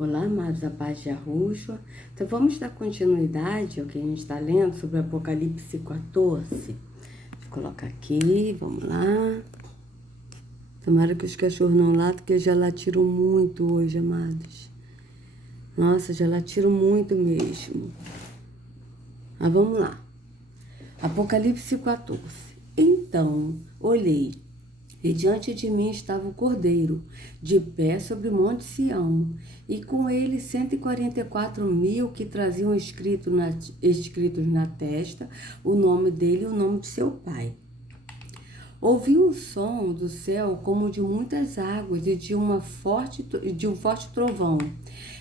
Olá, amados, a paz de Yahushua. Então, vamos dar continuidade ao que a gente está lendo sobre Apocalipse 14. Deixa eu colocar aqui, vamos lá. Tomara que os cachorros não latam, porque já latiram muito hoje, amados. Nossa, já latiram muito mesmo. Mas vamos lá. Apocalipse 14. Então, olhei, e diante de mim estava o Cordeiro, de pé sobre o monte Sião, e com ele 144.000 que traziam escritos na testa o nome dele e o nome de seu pai. Ouvi um som do céu como de muitas águas e de um forte trovão.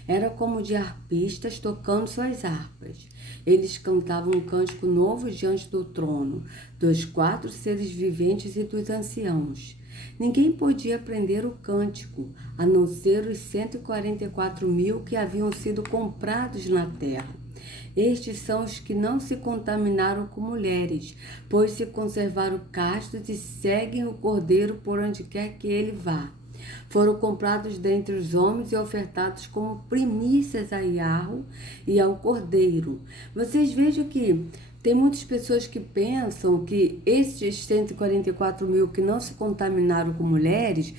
Era como de arpistas tocando suas harpas. Eles cantavam um cântico novo diante do trono, dos 4 seres viventes e dos anciãos. Ninguém podia aprender o cântico, a não ser os 144.000 que haviam sido comprados na terra. Estes são os que não se contaminaram com mulheres, pois se conservaram castos e seguem o Cordeiro por onde quer que ele vá. Foram comprados dentre os homens e ofertados como primícias a Yahweh e ao Cordeiro. Vocês vejam que tem muitas pessoas que pensam que estes 144.000 que não se contaminaram com mulheres,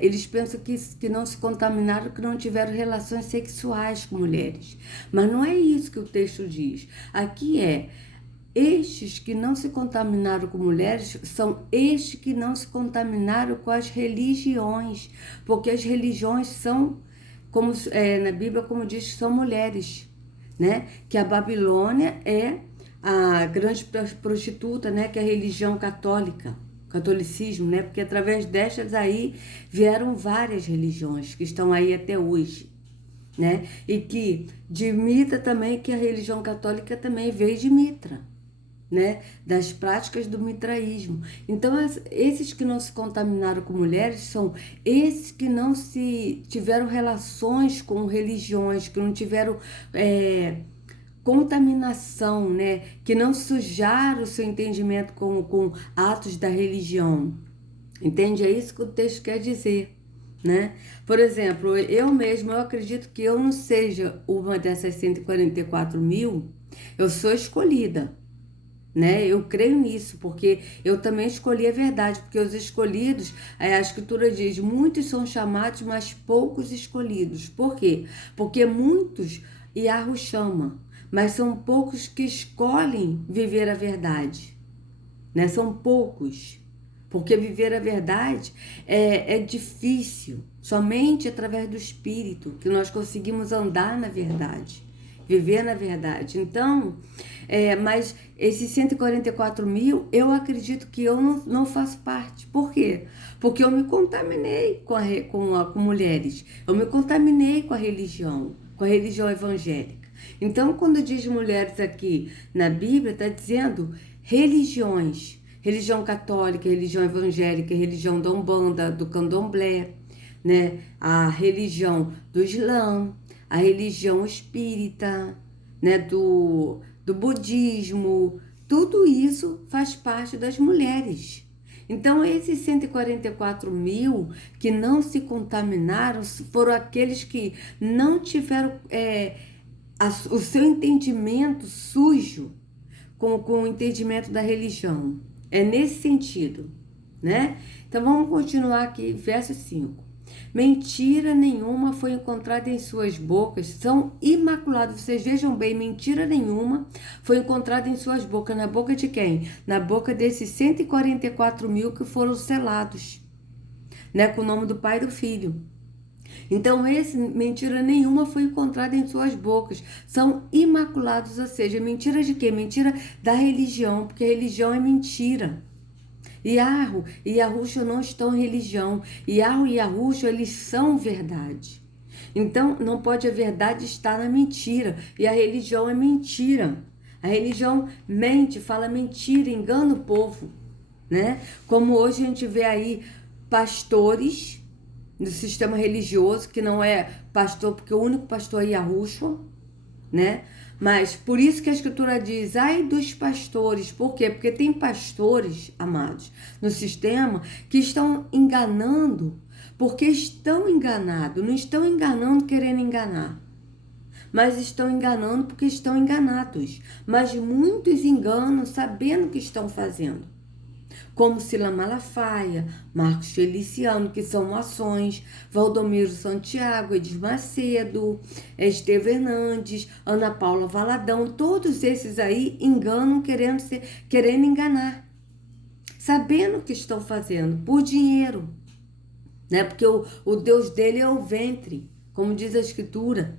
eles pensam que não se contaminaram, que não tiveram relações sexuais com mulheres. Mas não é isso que o texto diz. Aqui estes que não se contaminaram com mulheres são estes que não se contaminaram com as religiões, porque as religiões são, como na Bíblia, como diz, são mulheres, né? Que a Babilônia é a grande prostituta, né? Que é a religião católica, catolicismo, né? Porque através destas aí vieram várias religiões que estão aí até hoje, né? E que de Mitra também, que a religião católica também veio de Mitra, né, das práticas do mitraísmo. Então, esses que não se contaminaram com mulheres são esses que não se tiveram relações com religiões, que não tiveram contaminação, né, que não sujaram o seu entendimento com atos da religião. Entende? É isso que o texto quer dizer, né? Por exemplo, eu acredito que eu não seja uma dessas 144.000, eu sou escolhida, né? Eu creio nisso, porque eu também escolhi a verdade, porque os escolhidos, a escritura diz, muitos são chamados, mas poucos escolhidos. Por quê? Porque muitos Yahweh chama, mas são poucos que escolhem viver a verdade, né? São poucos, porque viver a verdade é difícil, somente através do Espírito que nós conseguimos andar na verdade, viver na verdade. Então, mas esses 144.000, eu acredito que eu não faço parte. Por quê? Porque eu me contaminei com mulheres, eu me contaminei com a religião evangélica. Então, quando diz mulheres aqui na Bíblia, está dizendo religiões, religião católica, religião evangélica, religião da Umbanda, do Candomblé, né? A religião do Islã, a religião espírita, né? Do budismo, tudo isso faz parte das mulheres. Então, esses 144.000 que não se contaminaram foram aqueles que não tiveram o seu entendimento sujo com o entendimento da religião. É nesse sentido, né? Então, vamos continuar aqui, verso 5. Mentira nenhuma foi encontrada em suas bocas, são imaculados. Vocês vejam bem, mentira nenhuma foi encontrada em suas bocas. Na boca de quem? Na boca desses 144.000 que foram selados, né? Com o nome do Pai e do Filho. Então, mentira nenhuma foi encontrada em suas bocas. São imaculados, ou seja, mentira de quê? Mentira da religião, porque a religião é mentira. Yahweh e Yahushua não estão em religião. Yahweh e Yahushua, eles são verdade. Então, não pode a verdade estar na mentira. E a religião é mentira. A religião mente, fala mentira, engana o povo, né? Como hoje a gente vê aí pastores do sistema religioso, que não é pastor, porque o único pastor é Yahushua, né? Mas por isso que a escritura diz, ai dos pastores. Por quê? Porque tem pastores, amados, no sistema que estão enganando, Porque estão enganados, não estão enganando querendo enganar, mas estão enganando porque estão enganados. Mas muitos enganam sabendo o que estão fazendo. Como Sila Malafaia, Marcos Feliciano, que são maçons, Valdomiro Santiago, Edir Macedo, Estevão Hernandes, Ana Paula Valadão, todos esses aí enganam querendo enganar, sabendo o que estão fazendo, por dinheiro, né? Porque o Deus dele é o ventre, como diz a Escritura,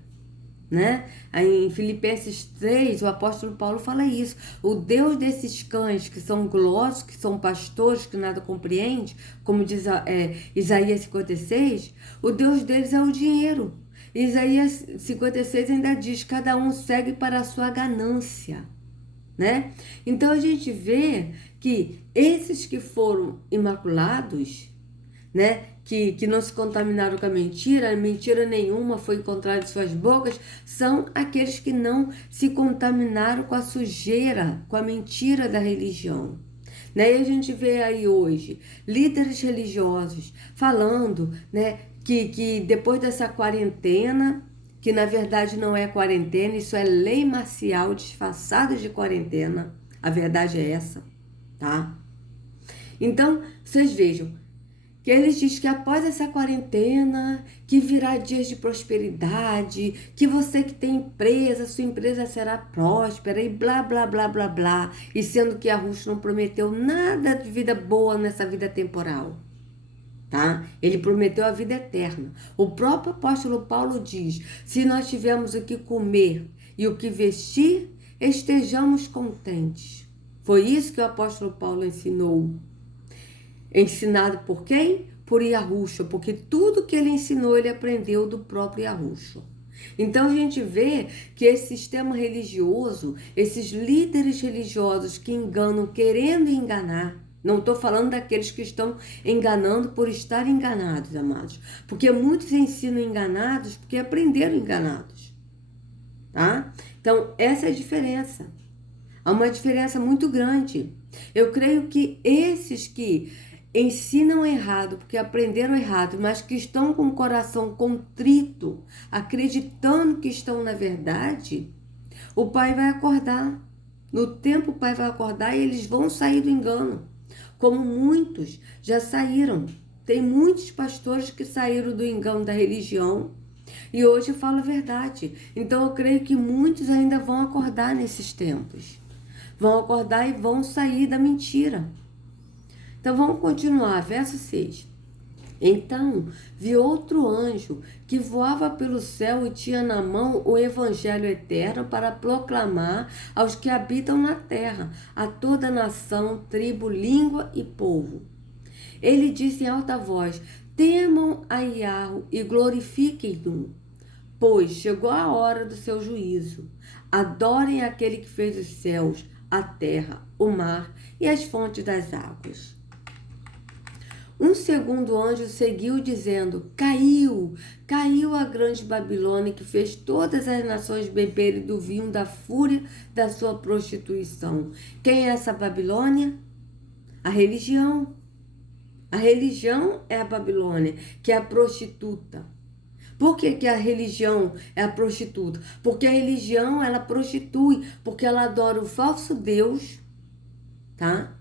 né? Aí em Filipenses 3, o apóstolo Paulo fala isso. O Deus desses cães que são glossos, que são pastores, que nada compreende, como diz Isaías 56, o Deus deles é o dinheiro. Isaías 56 ainda diz, cada um segue para a sua ganância, né? Então a gente vê que esses que foram imaculados, né, que não se contaminaram com a mentira nenhuma foi encontrada em suas bocas, são aqueles que não se contaminaram com a sujeira, com a mentira da religião. Né? E a gente vê aí hoje líderes religiosos falando, né, que depois dessa quarentena, que na verdade não é quarentena, isso é lei marcial disfarçada de quarentena, a verdade é essa, tá? Então, vocês vejam, que eles dizem que após essa quarentena, que virá dias de prosperidade, que você que tem empresa, sua empresa será próspera e blá, blá, blá, blá, blá. E sendo que Arrucho não prometeu nada de vida boa nessa vida temporal, tá? Ele prometeu a vida eterna. O próprio apóstolo Paulo diz, se nós tivermos o que comer e o que vestir, estejamos contentes. Foi isso que o apóstolo Paulo ensinou. Ensinado por quem? Por Yahushua, porque tudo que ele ensinou, ele aprendeu do próprio Yahushua. Então a gente vê que esse sistema religioso, esses líderes religiosos que enganam, querendo enganar, não estou falando daqueles que estão enganando por estar enganados, amados, porque muitos ensinam enganados porque aprenderam enganados, tá? Então essa é a diferença. Há uma diferença muito grande. Eu creio que esses que ensinam errado, porque aprenderam errado, mas que estão com o coração contrito, acreditando que estão na verdade, o Pai vai acordar. No tempo o Pai vai acordar e eles vão sair do engano. Como muitos já saíram. Tem muitos pastores que saíram do engano da religião e hoje falam a verdade. Então eu creio que muitos ainda vão acordar nesses tempos. Vão acordar e vão sair da mentira. Então vamos continuar, verso 6. Então vi outro anjo que voava pelo céu e tinha na mão o evangelho eterno para proclamar aos que habitam na terra, a toda nação, tribo, língua e povo. Ele disse em alta voz, temam a Yahweh e glorifiquem-no, pois chegou a hora do seu juízo. Adorem aquele que fez os céus, a terra, o mar e as fontes das águas. Um segundo anjo seguiu dizendo, caiu a grande Babilônia que fez todas as nações beberem do vinho da fúria da sua prostituição. Quem é essa Babilônia? A religião. A religião é a Babilônia, que é a prostituta. Por que a religião é a prostituta? Porque a religião, ela prostitui, porque ela adora o falso Deus, tá?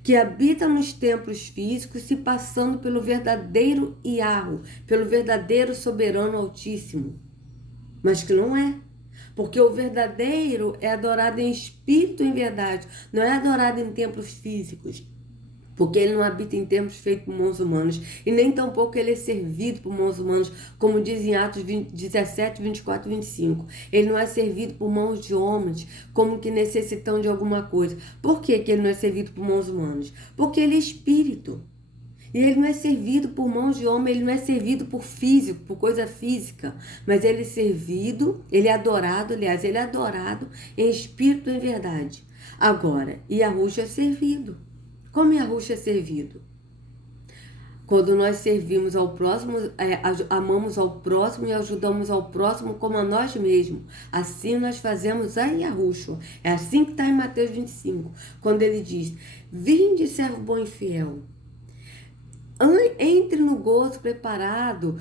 Que habita nos templos físicos, se passando pelo verdadeiro Yahweh, pelo verdadeiro soberano altíssimo. Mas que não é. Porque o verdadeiro é adorado em espírito e em verdade, não é adorado em templos físicos. Porque ele não habita em templos feitos por mãos humanas. E nem tampouco ele é servido por mãos humanas, como diz em Atos 17, 24 e 25. Ele não é servido por mãos de homens, como que necessitão de alguma coisa. Por que ele não é servido por mãos humanas? Porque ele é espírito. E ele não é servido por mãos de homem, ele não é servido por físico, por coisa física. Mas ele é servido, ele é adorado, aliás, ele é adorado em espírito e em verdade. Agora, Yahushua é servido. Como Yahushua é servido? Quando nós servimos ao próximo, amamos ao próximo e ajudamos ao próximo como a nós mesmos. Assim nós fazemos a Yahushua. É assim que está em Mateus 25, quando ele diz, vinde servo bom e fiel. Entre no gozo preparado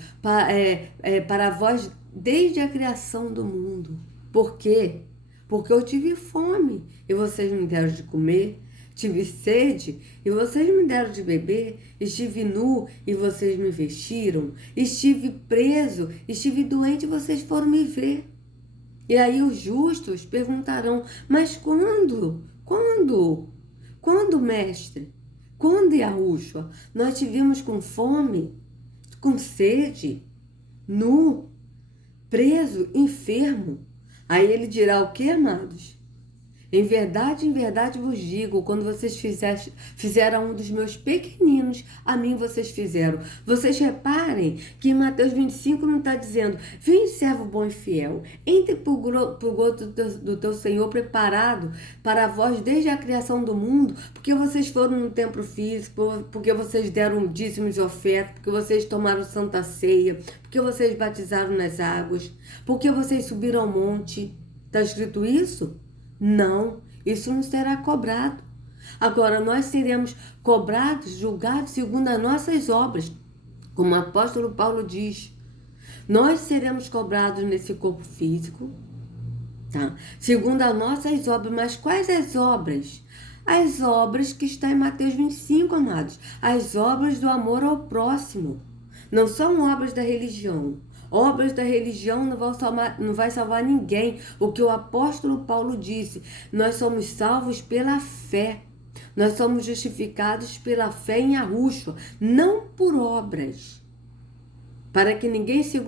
para vós desde a criação do mundo. Por quê? Porque eu tive fome e vocês me deram de comer. Tive sede e vocês me deram de beber. Estive nu e vocês me vestiram. Estive preso, estive doente e vocês foram me ver. E aí os justos perguntarão, mas quando? Quando? Quando, mestre? Quando, Yahushua, nós tivemos com fome, com sede, nu, preso, enfermo? Aí ele dirá o que, amados? Em verdade vos digo, quando vocês fizeram a um dos meus pequeninos, a mim vocês fizeram. Vocês reparem que em Mateus 25 não está dizendo, vem servo bom e fiel, entre para o gozo do teu Senhor preparado para vós desde a criação do mundo, porque vocês foram no templo físico, porque vocês deram dízimos de oferta, porque vocês tomaram santa ceia, porque vocês batizaram nas águas, porque vocês subiram ao monte. Está escrito isso? Não, isso não será cobrado. Agora, nós seremos cobrados, julgados segundo as nossas obras. Como o apóstolo Paulo diz, nós seremos cobrados nesse corpo físico, tá? Segundo as nossas obras. Mas quais as obras? As obras que estão em Mateus 25, amados. As obras do amor ao próximo. Não são obras da religião. Obras da religião não vai salvar ninguém. O que o apóstolo Paulo disse, nós somos salvos pela fé. Nós somos justificados pela fé em Yahushua, não por obras. Para que ninguém se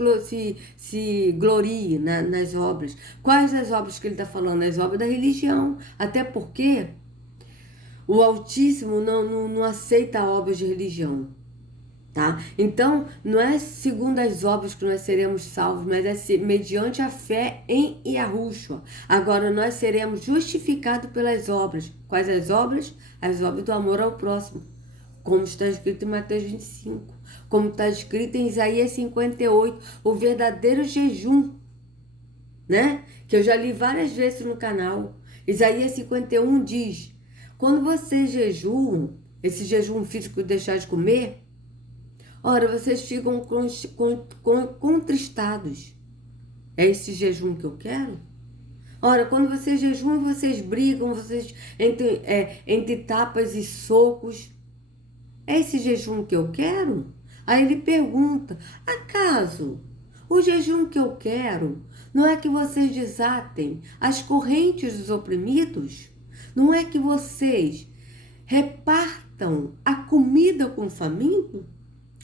glorie nas obras. Quais as obras que ele está falando? As obras da religião. Até porque o Altíssimo não aceita obras de religião. Tá? Então, não é segundo as obras que nós seremos salvos, mas é mediante a fé em Yahushua. Agora, nós seremos justificados pelas obras. Quais as obras? As obras do amor ao próximo. Como está escrito em Mateus 25. Como está escrito em Isaías 58. O verdadeiro jejum, né? Que eu já li várias vezes no canal. Isaías 51 diz, quando vocês jejuam, esse jejum físico de deixar de comer, ora, vocês ficam contristados. É esse jejum que eu quero? Ora, quando vocês jejuam, vocês brigam, vocês entre tapas e socos. É esse jejum que eu quero? Aí ele pergunta, acaso o jejum que eu quero não é que vocês desatem as correntes dos oprimidos? Não é que vocês repartam a comida com o faminto?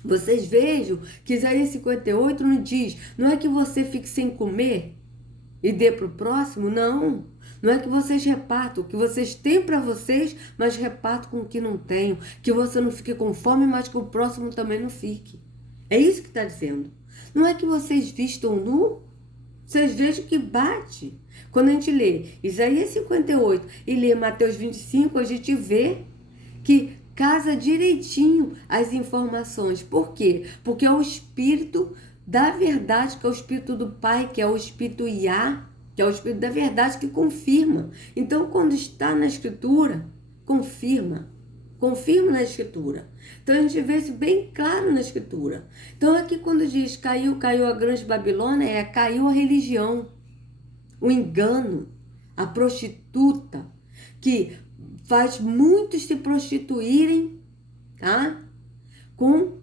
Vocês vejam que Isaías 58 não diz, não é que você fique sem comer e dê para o próximo, não. Não é que vocês repartam, o que vocês têm para vocês, mas repartam com o que não tenham. Que você não fique com fome, mas que o próximo também não fique. É isso que está dizendo. Não é que vocês vistam nu, vocês vejam que bate. Quando a gente lê Isaías 58 e lê Mateus 25, a gente vê que casa direitinho as informações. Por quê? Porque é o Espírito da verdade, que é o Espírito do Pai, que é o Espírito Iá, que é o Espírito da verdade que confirma. Então, quando está na Escritura, confirma na Escritura. Então, a gente vê isso bem claro na Escritura. Então, aqui quando diz caiu a grande Babilônia, caiu a religião, o engano, a prostituta, que faz muitos se prostituírem, tá? Com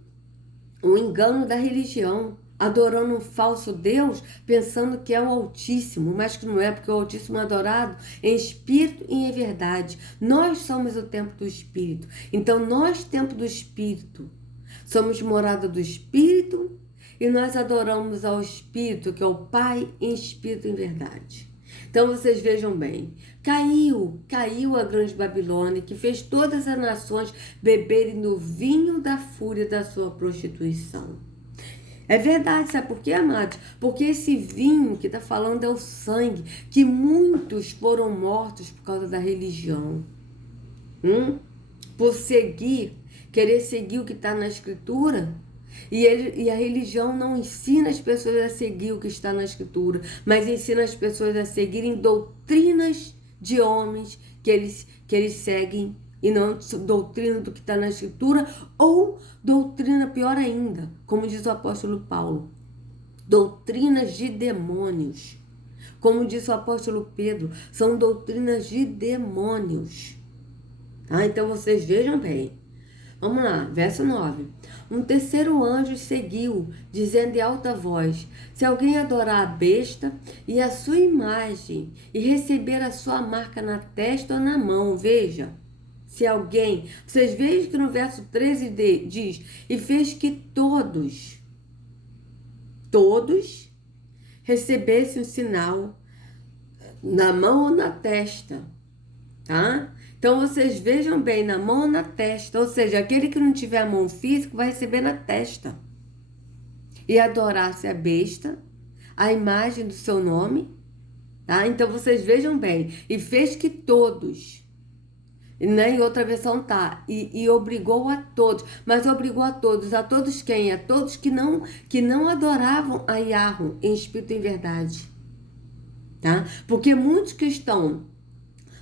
o engano da religião, adorando um falso Deus, pensando que é o Altíssimo, mas que não é, porque o Altíssimo é adorado em espírito e em verdade. Nós somos o templo do Espírito. Então, nós, templo do Espírito, somos morada do Espírito e nós adoramos ao Espírito, que é o Pai, em espírito e em verdade. Então, vocês vejam bem, caiu a grande Babilônia, que fez todas as nações beberem do vinho da fúria da sua prostituição. É verdade, sabe por quê, amados? Porque esse vinho que está falando é o sangue, que muitos foram mortos por causa da religião. Por querer seguir o que está na Escritura. E a religião não ensina as pessoas a seguir o que está na Escritura, mas ensina as pessoas a seguirem doutrinas de homens que eles seguem e não doutrina do que está na Escritura, ou doutrina pior ainda, como diz o apóstolo Paulo, doutrinas de demônios. Como diz o apóstolo Pedro, são doutrinas de demônios. Tá? Então vocês vejam bem. Vamos lá, verso 9. Um terceiro anjo seguiu, dizendo em alta voz: se alguém adorar a besta e a sua imagem e receber a sua marca na testa ou na mão, veja, se alguém, vocês vejam que no verso 13 diz, e fez que todos recebessem um sinal na mão ou na testa, tá? Então, vocês vejam bem, na mão ou na testa. Ou seja, aquele que não tiver a mão física vai receber na testa. E adorar-se a besta, a imagem do seu nome. Tá? Então, vocês vejam bem. E fez que todos. Né? Em outra versão tá. E obrigou a todos. Mas obrigou a todos. A todos quem? A todos que não adoravam a Yahweh em espírito e em verdade. Tá? Porque muitos que estão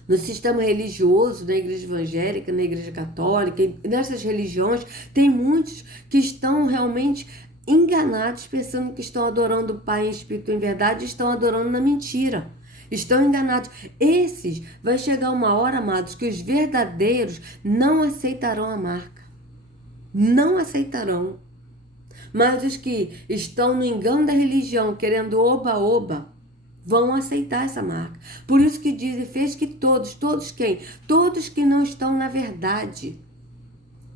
no sistema religioso, na igreja evangélica, na igreja católica, nessas religiões, tem muitos que estão realmente enganados, pensando que estão adorando o Pai em espírito e em verdade, e estão adorando na mentira. Estão enganados. Esses, vai chegar uma hora, amados, que os verdadeiros não aceitarão a marca. Não aceitarão. Mas os que estão no engano da religião, querendo oba-oba, vão aceitar essa marca. Por isso que diz e fez que todos quem? Todos que não estão na verdade.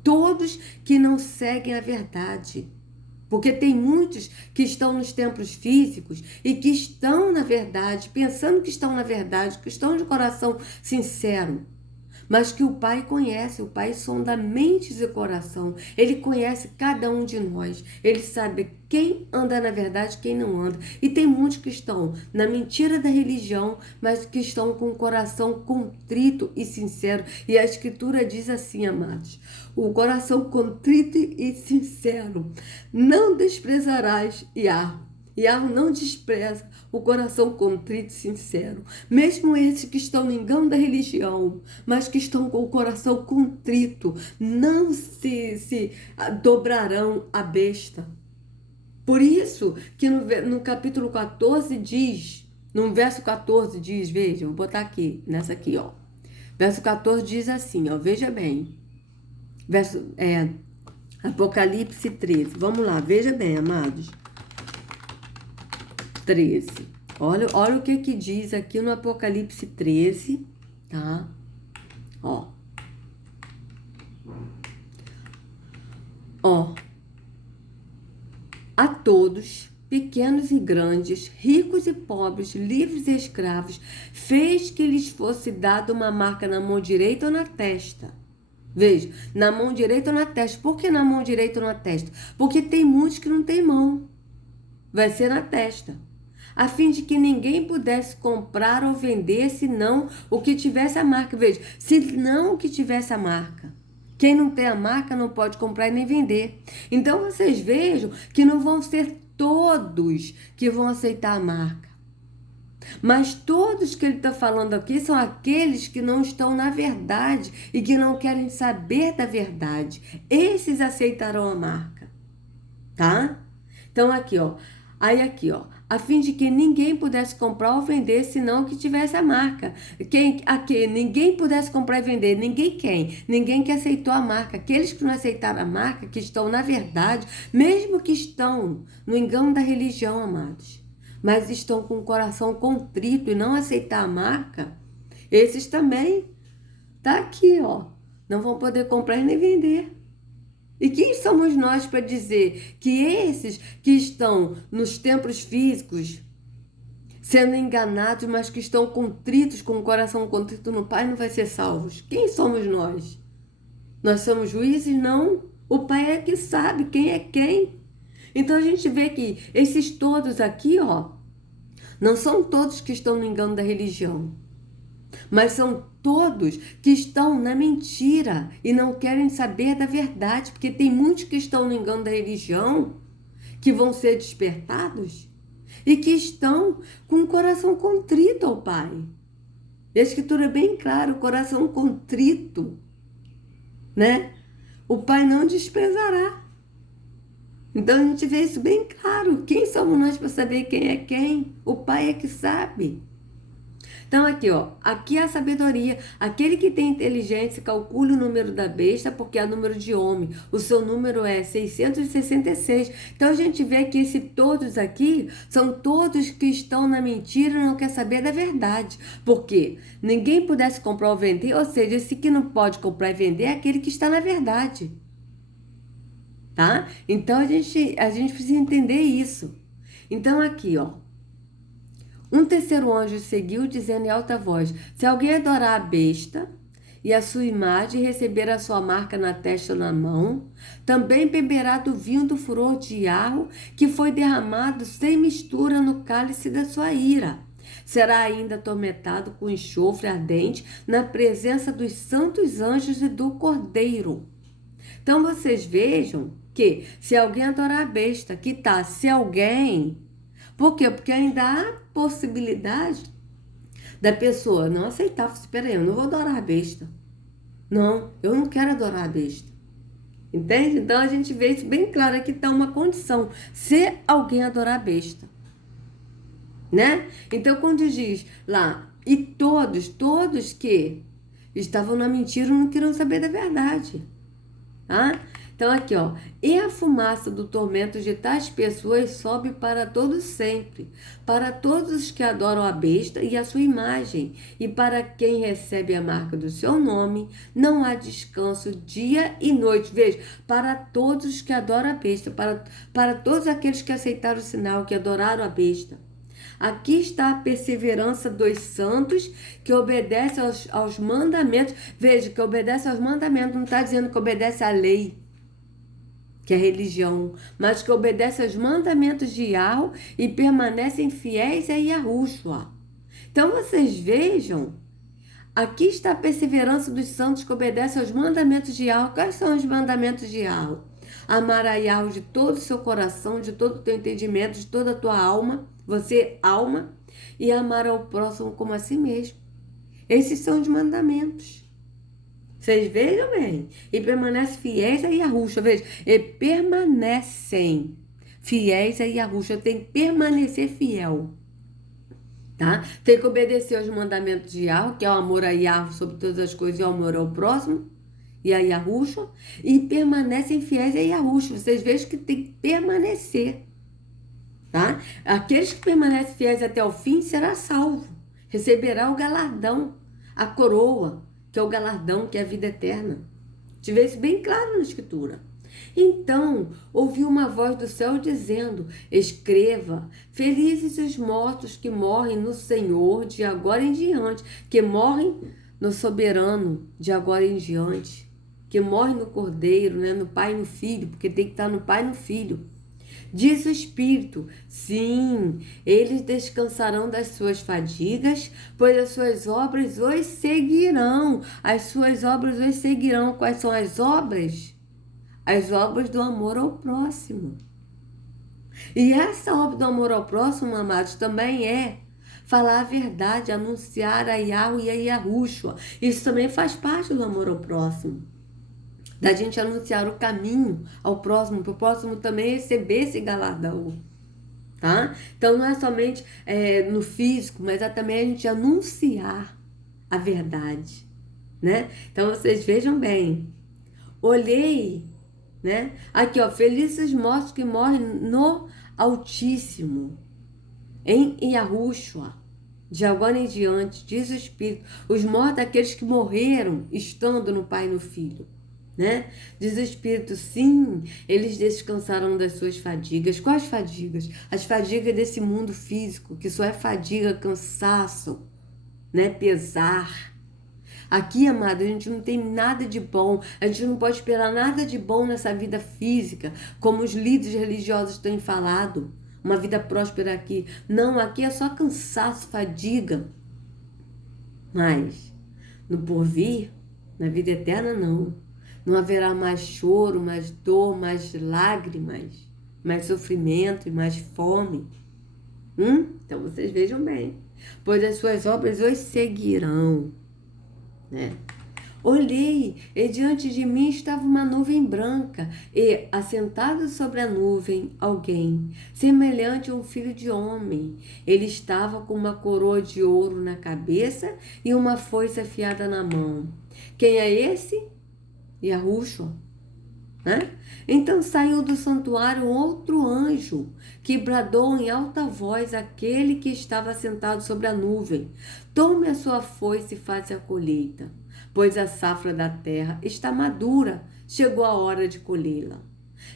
Todos que não seguem a verdade. Porque tem muitos que estão nos templos físicos e que estão na verdade, pensando que estão na verdade, que estão de coração sincero. Mas que o Pai conhece, o Pai sonda mentes e coração. Ele conhece cada um de nós. Ele sabe quem anda na verdade e quem não anda. E tem muitos que estão na mentira da religião, mas que estão com o coração contrito e sincero. E a Escritura diz assim, amados, o coração contrito e sincero não desprezarás, Yahweh. Yahweh não despreza o coração contrito e sincero. Mesmo esses que estão no engano da religião, mas que estão com o coração contrito, não se dobrarão à besta. Por isso que no capítulo 14 diz, no verso 14 diz, veja, vou botar aqui, nessa aqui, ó. Verso 14 diz assim, ó, veja bem. Apocalipse 13. Vamos lá, veja bem, amados. 13. Olha o que diz aqui no Apocalipse 13, tá? Ó. A todos, pequenos e grandes, ricos e pobres, livres e escravos, fez que lhes fosse dada uma marca na mão direita ou na testa. Veja, na mão direita ou na testa. Por que na mão direita ou na testa? Porque tem muitos que não tem mão. Vai ser na testa. A fim de que ninguém pudesse comprar ou vender, senão o que tivesse a marca. Veja, senão o que tivesse a marca. Quem não tem a marca não pode comprar e nem vender. Então, vocês vejam que não vão ser todos que vão aceitar a marca. Mas todos que ele está falando aqui são aqueles que não estão na verdade e que não querem saber da verdade. Esses aceitarão a marca. Tá? Então, aqui, ó. Aí, aqui, ó. A fim de que ninguém pudesse comprar ou vender, senão que tivesse a marca. Ninguém pudesse comprar e vender. Ninguém quem? Ninguém que aceitou a marca. Aqueles que não aceitaram a marca, que estão na verdade, mesmo que estão no engano da religião, amados, mas estão com o coração contrito e não aceitar a marca, esses também, tá aqui, ó. Não vão poder comprar e nem vender. E quem somos nós para dizer que esses que estão nos templos físicos, sendo enganados, mas que estão contritos, com o coração contrito no Pai, não vai ser salvos? Quem somos nós? Nós somos juízes? Não. O Pai é que sabe quem é quem. Então a gente vê que esses todos aqui, ó, não são todos que estão no engano da religião, mas são todos que estão na mentira e não querem saber da verdade, porque tem muitos que estão no engano da religião que vão ser despertados e que estão com o coração contrito ao Pai. A Escritura é bem clara, o coração contrito. né? O Pai não desprezará. Então a gente vê isso bem claro. Quem somos nós para saber quem é quem? O Pai é que sabe. Então aqui, ó, aqui é a sabedoria. Aquele que tem inteligência calcule o número da besta, porque é o número de homem. O seu número é 666. Então a gente vê que esse todos aqui são todos que estão na mentira e não quer saber da verdade. Porque ninguém pudesse comprar ou vender, ou seja, esse que não pode comprar e vender é aquele que está na verdade. Tá? Então a gente precisa entender isso. Então aqui, ó. Um terceiro anjo seguiu, dizendo em alta voz: se alguém adorar a besta e a sua imagem, receber a sua marca na testa ou na mão, também beberá do vinho do furor de Jarro, que foi derramado sem mistura no cálice da sua ira. Será ainda atormentado com enxofre ardente na presença dos santos anjos e do Cordeiro. Então vocês vejam que se alguém adorar a besta, que tá, se alguém... Por quê? Porque ainda há possibilidade da pessoa não aceitar. Espera aí, eu não vou adorar a besta. Não, eu não quero adorar a besta. Entende? Então a gente vê isso bem claro. Aqui está uma condição. Se alguém adorar a besta. Né? Então quando diz lá, e todos que estavam na mentira não queriam saber da verdade. Tá? Então aqui, ó, e a fumaça do tormento de tais pessoas sobe para todos sempre, para todos os que adoram a besta e a sua imagem, e para quem recebe a marca do seu nome, não há descanso dia e noite. Veja, para todos os que adoram a besta, para todos aqueles que aceitaram o sinal, que adoraram a besta. Aqui está a perseverança dos santos que obedecem aos mandamentos. Veja, que obedece aos mandamentos, não está dizendo que obedece à lei, que é religião, mas que obedece aos mandamentos de Yahweh e permanecem fiéis a Yahushua. Então vocês vejam, aqui está a perseverança dos santos que obedecem aos mandamentos de Yahweh. Quais são os mandamentos de Yahweh? Amar a Yahweh de todo o seu coração, de todo o teu entendimento, de toda a tua alma, você alma, e amar ao próximo como a si mesmo. Esses são os mandamentos. Vocês vejam bem. E permanecem fiéis a Yahushua. Veja, e permanecem fiéis a Yahushua. Tem que permanecer fiel. Tá? Tem que obedecer aos mandamentos de Yahweh, que é o amor a Yahweh sobre todas as coisas e o amor ao próximo e a Yahushua. E permanecem fiéis a Yahushua. Vocês vejam que tem que permanecer. Tá? Aqueles que permanecem fiéis até o fim será salvo. Receberá o galardão, a coroa, que é o galardão, que é a vida eterna. Te vê isso bem claro na Escritura. Então, ouvi uma voz do céu dizendo: escreva, felizes os mortos que morrem no Senhor de agora em diante, que morrem no soberano de agora em diante, que morrem no Cordeiro, né, no Pai e no Filho, porque tem que estar no Pai e no Filho. Diz o Espírito: sim, eles descansarão das suas fadigas, pois as suas obras os seguirão. As suas obras os seguirão. Quais são as obras? As obras do amor ao próximo. E essa obra do amor ao próximo, amados, também é falar a verdade, anunciar a Yahweh e a Yahushua. Isso também faz parte do amor ao próximo. Da gente anunciar o caminho ao próximo, para o próximo também receber esse galardão, tá? Então não é somente no físico, mas é também a gente anunciar a verdade, né? Então vocês vejam bem, olhei, né? Aqui, ó, felizes os mortos que morrem no Altíssimo, em Yahushua, de agora em diante, diz o Espírito, os mortos aqueles que morreram estando no Pai e no Filho. Né? Diz o Espírito: sim, eles descansaram das suas fadigas. Quais fadigas? As fadigas desse mundo físico, que só é fadiga, cansaço, né? Pesar. Aqui, amado, a gente não tem nada de bom, a gente não pode esperar nada de bom nessa vida física, como os líderes religiosos têm falado, uma vida próspera aqui. Não, aqui é só cansaço, fadiga. Mas no porvir, na vida eterna, não. Não haverá mais choro, mais dor, mais lágrimas, mais sofrimento e mais fome. Então vocês vejam bem. Pois as suas obras os seguirão. Né? Olhei, e diante de mim estava uma nuvem branca, e, assentado sobre a nuvem, alguém, semelhante a um filho de homem. Ele estava com uma coroa de ouro na cabeça e uma foice afiada na mão. Quem é esse? Yahushua. Né? Então saiu do santuário outro anjo, que bradou em alta voz àquele que estava sentado sobre a nuvem: tome a sua foice e faça a colheita, pois a safra da terra está madura, chegou a hora de colhê-la.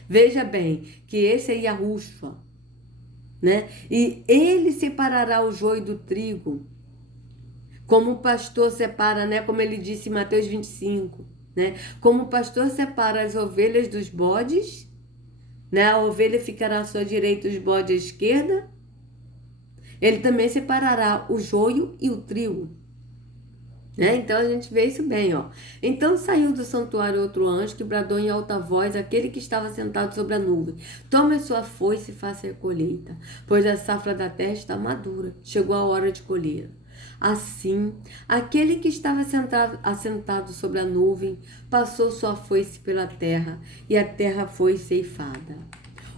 Veja bem que esse é Yahushua, né? E ele separará o joio do trigo, como o pastor separa, né? Como ele disse em Mateus 25. Né? Como o pastor separa as ovelhas dos bodes, né? A ovelha ficará à sua direita, os bodes à esquerda. Ele também separará o joio e o trigo. Né? Então a gente vê isso bem, ó. Então saiu do santuário outro anjo que bradou em alta voz aquele que estava sentado sobre a nuvem: tome a sua foice e faça a colheita, pois a safra da terra está madura, chegou a hora de colher. Assim, aquele que estava assentado sobre a nuvem passou sua foice pela terra, e a terra foi ceifada.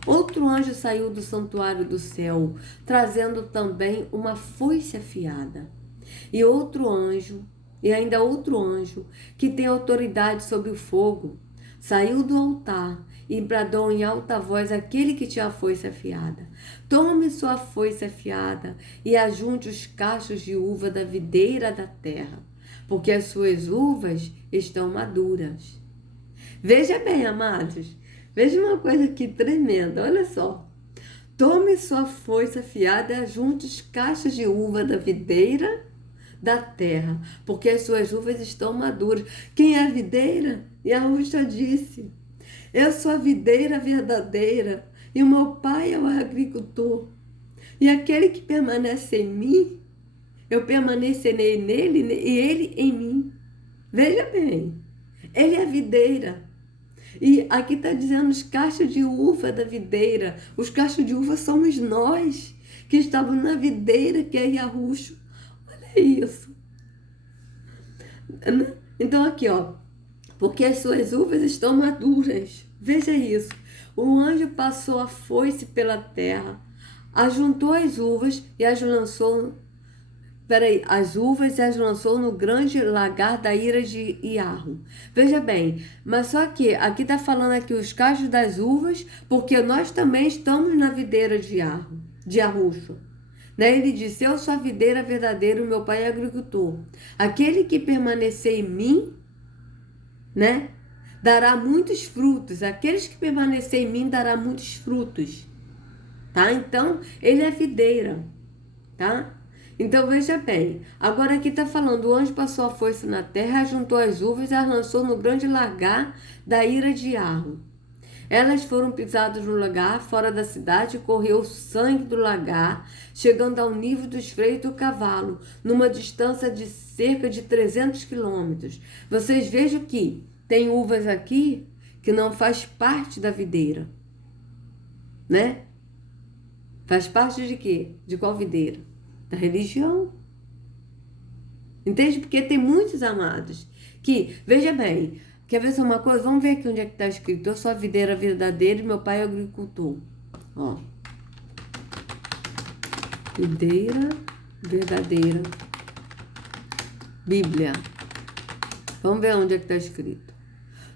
Outro anjo saiu do santuário do céu, trazendo também uma foice afiada. E ainda outro anjo, que tem autoridade sobre o fogo, saiu do altar e bradou em alta voz àquele que tinha a foice afiada: tome sua foice afiada e ajunte os cachos de uva da videira da terra, porque as suas uvas estão maduras. Veja bem, amados, veja uma coisa aqui tremenda, olha só. Tome sua foice afiada e ajunte os cachos de uva da videira da terra, porque as suas uvas estão maduras. Quem é a videira? Yahushua disse: eu sou a videira verdadeira, e o meu pai é o agricultor. E aquele que permanece em mim, eu permanecerei nele e ele em mim. Veja bem, ele é a videira. E aqui está dizendo os cachos de uva da videira. Os cachos de uva somos nós, que estávamos na videira, que é Yahushua. Olha isso. Então aqui, ó, porque as suas uvas estão maduras. Veja isso. O anjo passou a foice pela terra, ajuntou as uvas e as lançou. As uvas e as lançou no grande lagar da ira de Iarro. Veja bem, mas só que aqui está falando aqui os cachos das uvas, porque nós também estamos na videira de Iarro, de Yahushua. Né? Ele disse: eu sou a videira verdadeira, o meu pai é agricultor. Aquele que permanecer em mim, né, dará muitos frutos. Aqueles que permanecer em mim dará muitos frutos. Tá? Então, ele é videira. Tá? Então, veja bem. Agora aqui está falando: o anjo passou a foice na terra, juntou as uvas e as lançou no grande lagar da ira de Iarro. Elas foram pisadas no lagar, fora da cidade, e correu o sangue do lagar, chegando ao nível dos freios do cavalo, numa distância de cerca de 300 quilômetros. Vocês vejam que tem uvas aqui que não faz parte da videira, né? Faz parte de quê? De qual videira? Da religião. Entende? Porque tem muitos amados que, veja bem, quer ver só uma coisa? Vamos ver aqui onde é que está escrito: eu sou a videira verdadeira e meu pai é agricultor. Ó. Videira verdadeira. Bíblia. Vamos ver onde é que está escrito.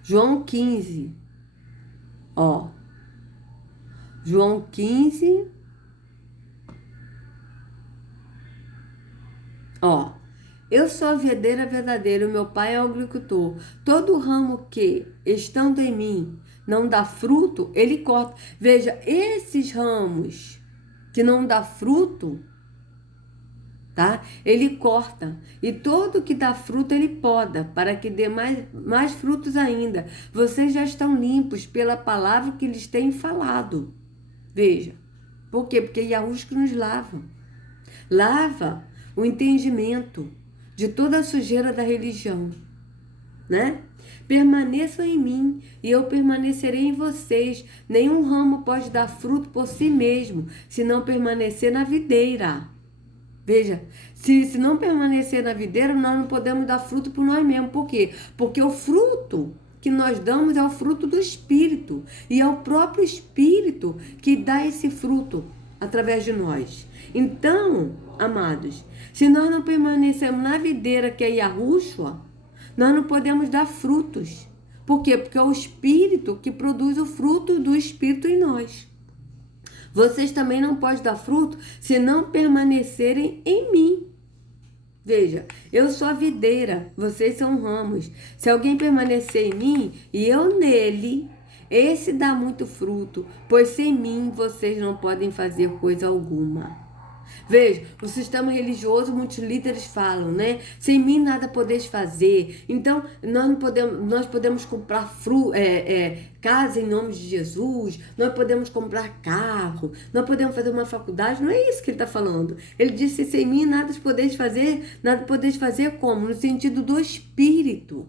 João 15. Ó. João 15. Ó. Eu sou a videira verdadeira, o meu pai é o agricultor. Todo ramo que, estando em mim, não dá fruto, ele corta. Veja, esses ramos que não dá fruto, tá? Ele corta. E todo que dá fruto, ele poda, para que dê mais frutos ainda. Vocês já estão limpos pela palavra que lhes tem falado. Veja. Por quê? Porque Yahushua nos lava. Lava o entendimento de toda a sujeira da religião, né? Permaneçam em mim e eu permanecerei em vocês. Nenhum ramo pode dar fruto por si mesmo, se não permanecer na videira. Veja, se não permanecer na videira, nós não podemos dar fruto por nós mesmos. Por quê? Porque o fruto que nós damos é o fruto do Espírito. E é o próprio Espírito que dá esse fruto através de nós. Então, amados, se nós não permanecermos na videira que é Yahushua, nós não podemos dar frutos. Por quê? Porque é o Espírito que produz o fruto do Espírito em nós. Vocês também não podem dar fruto se não permanecerem em mim. Veja, eu sou a videira, vocês são ramos. Se alguém permanecer em mim e eu nele, esse dá muito fruto, pois sem mim vocês não podem fazer coisa alguma. Veja, o sistema religioso, muitos líderes falam, né? Sem mim nada podeis fazer. Então, nós podemos comprar casa em nome de Jesus, nós podemos comprar carro, nós podemos fazer uma faculdade. Não é isso que ele está falando. Ele disse, sem mim nada podeis fazer como? No sentido do Espírito.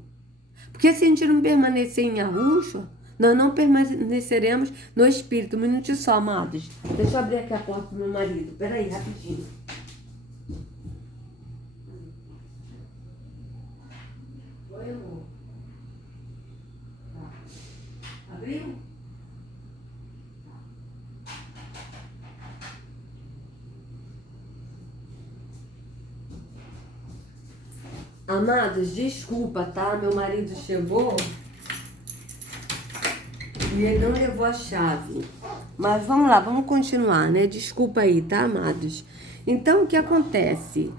Porque se a gente não permanecer em Yahushua, nós não permaneceremos no Espírito. Um minutinho só, amados. Deixa eu abrir aqui a porta pro meu marido. Peraí, rapidinho. Oi, amor. Tá. Abriu? Amados, desculpa, tá? Meu marido chegou e ele não levou a chave. Mas vamos lá, vamos continuar, né? Desculpa aí, tá, amados? Então, o que acontece?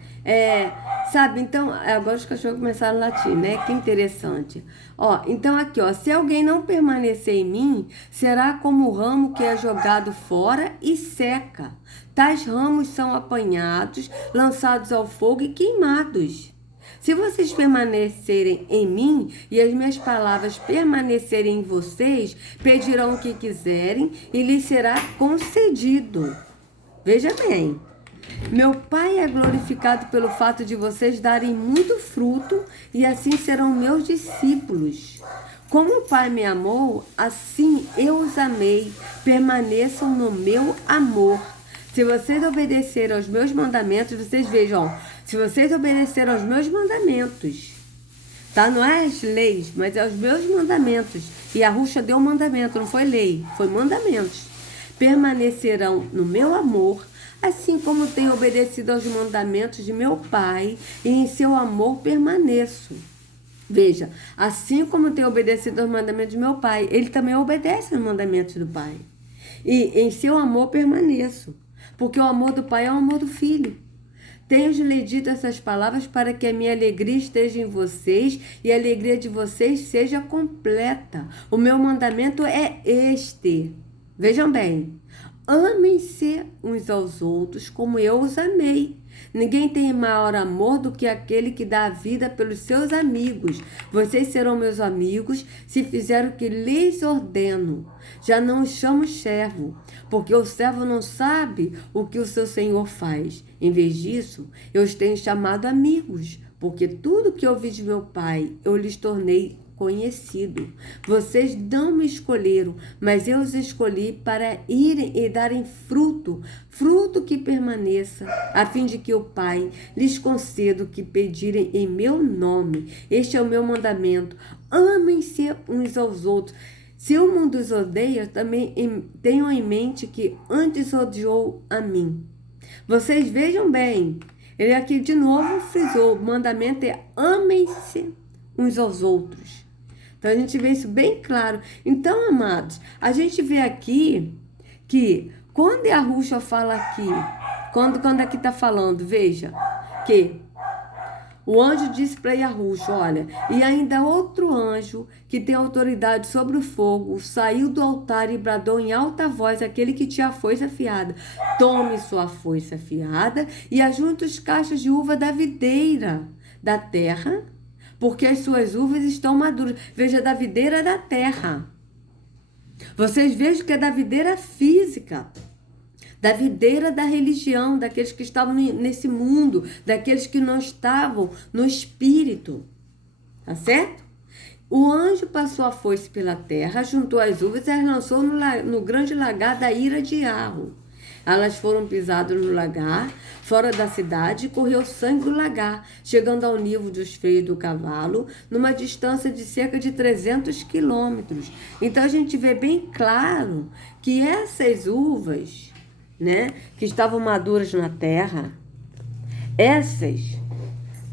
Sabe, então, agora os cachorros começaram a latir, né? Que interessante. Ó, então aqui, ó, se alguém não permanecer em mim, será como o ramo que é jogado fora e seca. Tais ramos são apanhados, lançados ao fogo e queimados. Se vocês permanecerem em mim e as minhas palavras permanecerem em vocês, pedirão o que quiserem e lhes será concedido. Veja bem, meu Pai é glorificado pelo fato de vocês darem muito fruto e assim serão meus discípulos. Como o Pai me amou, assim eu os amei. Permaneçam no meu amor. Se vocês obedecerem aos meus mandamentos, vocês vejam, se vocês obedecerem aos meus mandamentos, tá? Não é as leis, mas é aos meus mandamentos. E a Yahushua deu um mandamento, não foi lei, foi mandamentos. Permanecerão no meu amor, assim como tenho obedecido aos mandamentos de meu Pai, e em seu amor permaneço. Veja, assim como tenho obedecido aos mandamentos de meu Pai, ele também obedece aos mandamentos do Pai. E em seu amor permaneço. Porque o amor do Pai é o amor do Filho. Tenho-lhe dito essas palavras para que a minha alegria esteja em vocês e a alegria de vocês seja completa. O meu mandamento é este. Vejam bem, amem-se uns aos outros como eu os amei. Ninguém tem maior amor do que aquele que dá a vida pelos seus amigos. Vocês serão meus amigos se fizerem o que lhes ordeno. Já não os chamo servo, porque o servo não sabe o que o seu senhor faz. Em vez disso, eu os tenho chamado amigos, porque tudo que ouvi de meu Pai eu lhes tornei conhecido. Vocês não me escolheram, mas eu os escolhi para irem e darem fruto, fruto que permaneça, a fim de que o Pai lhes conceda o que pedirem em meu nome. Este é o meu mandamento. Amem-se uns aos outros. Se o mundo os odeia, também tenham em mente que antes odiou a mim. Vocês vejam bem, ele aqui de novo frisou, o mandamento é amem-se uns aos outros. Então a gente vê isso bem claro. Então, amados, a gente vê aqui que quando a Yahushua fala aqui, quando aqui está falando, veja, que o anjo disse para Yahushua, olha, e ainda outro anjo que tem autoridade sobre o fogo, saiu do altar e bradou em alta voz aquele que tinha a foice afiada. Tome sua foice afiada e ajunte os cachos de uva da videira da terra, porque as suas uvas estão maduras. Veja, da videira da terra. Vocês vejam que é da videira física, da videira da religião, daqueles que estavam nesse mundo, daqueles que não estavam no espírito. Tá certo? O anjo passou a foice pela terra, juntou as uvas e as lançou no grande lagar da ira de Arro. Elas foram pisadas no lagar, fora da cidade, e correu sangue do lagar, chegando ao nível dos freios do cavalo, numa distância de cerca de 300 quilômetros. Então a gente vê bem claro que essas uvas, né, que estavam maduras na terra, essas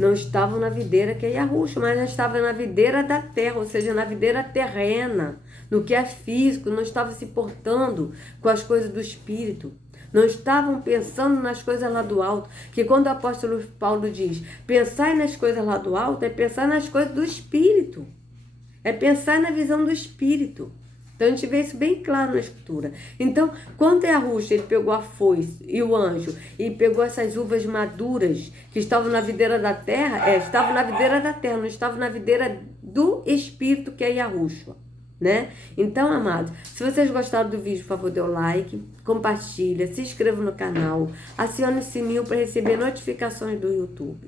não estavam na videira que é Yahushua, mas já estavam na videira da terra, ou seja, na videira terrena, no que é físico, não estavam se portando com as coisas do espírito, não estavam pensando nas coisas lá do alto, que quando o apóstolo Paulo diz, pensar nas coisas lá do alto, é pensar nas coisas do espírito, é pensar na visão do espírito. Então a gente vê isso bem claro na escritura. Então, quando Yahushua, ele pegou a foice e o anjo, e pegou essas uvas maduras que estavam na videira da terra, estavam na videira da terra, não estavam na videira do espírito que é Yahushua, né? Então, amados, se vocês gostaram do vídeo, por favor, dê o like, compartilha, se inscreva no canal, acione o sininho para receber notificações do YouTube.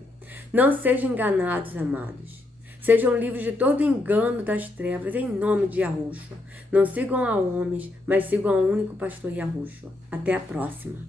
Não sejam enganados, amados. Sejam livres de todo engano das trevas, em nome de Yahushua. Não sigam a homens, mas sigam ao único pastor Yahushua. Até a próxima.